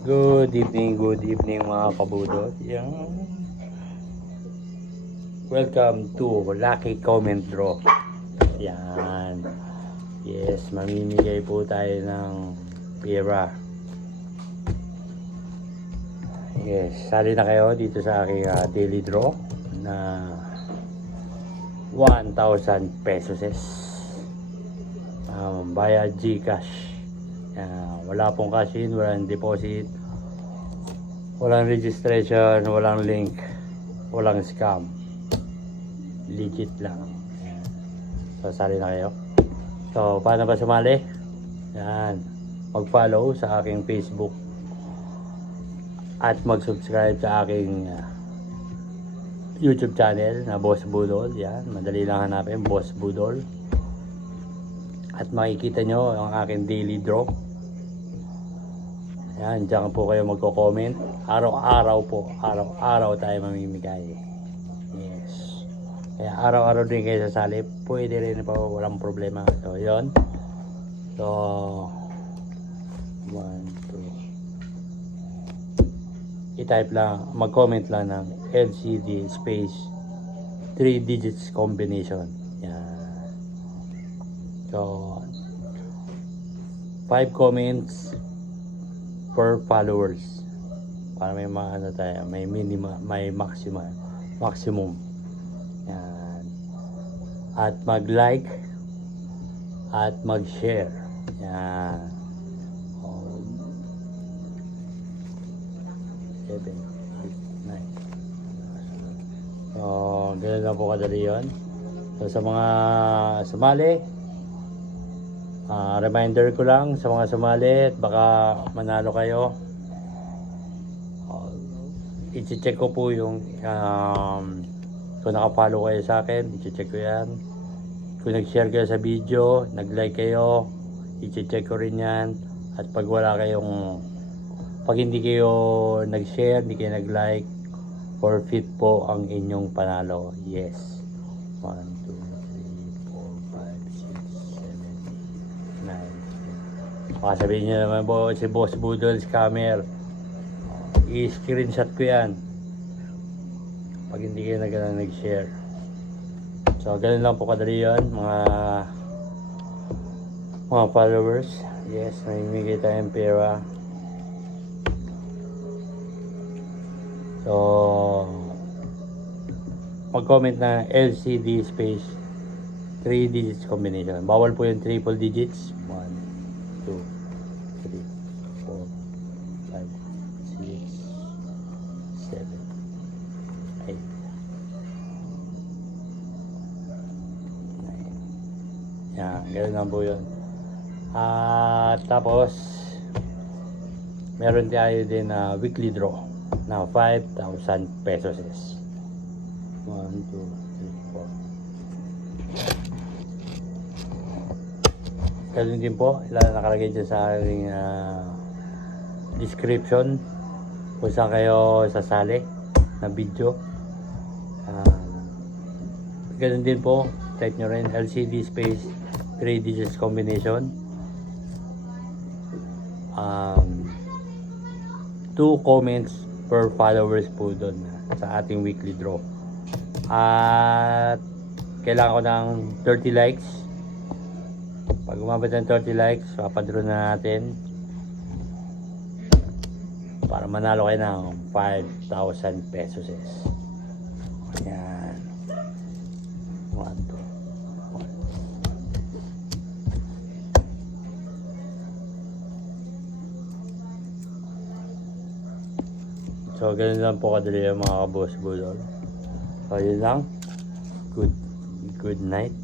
Good evening mga kabudot. Yan. Welcome to Lucky Comment Draw. Yan. Yes, mamimigay po tayo ng pera. Yes, sali na kayo dito sa aking daily draw na 1,000 pesos. Bayad GCash. Wala pong cash in, walang deposit, walang registration, walang link, walang scam, legit lang. So sali na kayo. So paano ba sumali? Yan, mag-follow sa aking Facebook at mag-subscribe sa aking YouTube channel na Boss Budol. Yan, madali lang hanapin, Boss Budol. At makikita nyo ang aking daily draw. Yan, dyan po kayo magko-comment. Araw-araw tayo mamimigay. Yes. Kaya araw-araw din kayo sasali. Pwede rin po, walang problema. So, yun. So, 1, 2. I-type lang, mag-comment lang ng LCD space 3 digits combination. Yan. So, 5 comments per followers para may ano tayo, may minimum, may maximum. Yan. At mag-like at mag-share. Yan. 7, 8, 9. So, ganun lang po kadali yun. So, sa mga sumali, reminder ko lang sa mga sumali at baka manalo kayo. I-check ko po yung kung naka-follow kayo sa akin, i-check ko yan. Kung nag-share kayo sa video, nag-like kayo, i-check ko rin yan. At pag wala kayong, pag hindi kayo nag-share, hindi kayo nag-like, forfeit po ang inyong panalo. Yes. 1, 2, 9. Baka sabihin nyo naman po, si Boss Budol scammer. I-screenshot ko yan pag hindi kayo nag-share. So ganun lang po kadali yun mga followers. Yes, mamimigay tayong pera. So mag-comment na LCD space 3 digits combination. Bawal po yung triple digits. 1, 2, 3, 4, 5, 6, 7, 8, 9. Yan, ganoon lang po yun. Tapos meron tayo din na weekly draw na 5,000 pesos. 1, 2, 3, 4. Ganun din po, nakalagay dyan sa aking description kung saan kayo sasali na video. Ganun din po, type nyo rin LCD space 3 digits combination. 2 comments per followers po doon sa ating weekly draw. At kailangan ko ng 30 likes. Pag umabot ng 30 likes, papadro na natin para manalo kayo ng 5,000 pesos. Ayan. 1, 2. So, ganun lang po kadali yung mga Boss Budol. So, yun lang. Good night.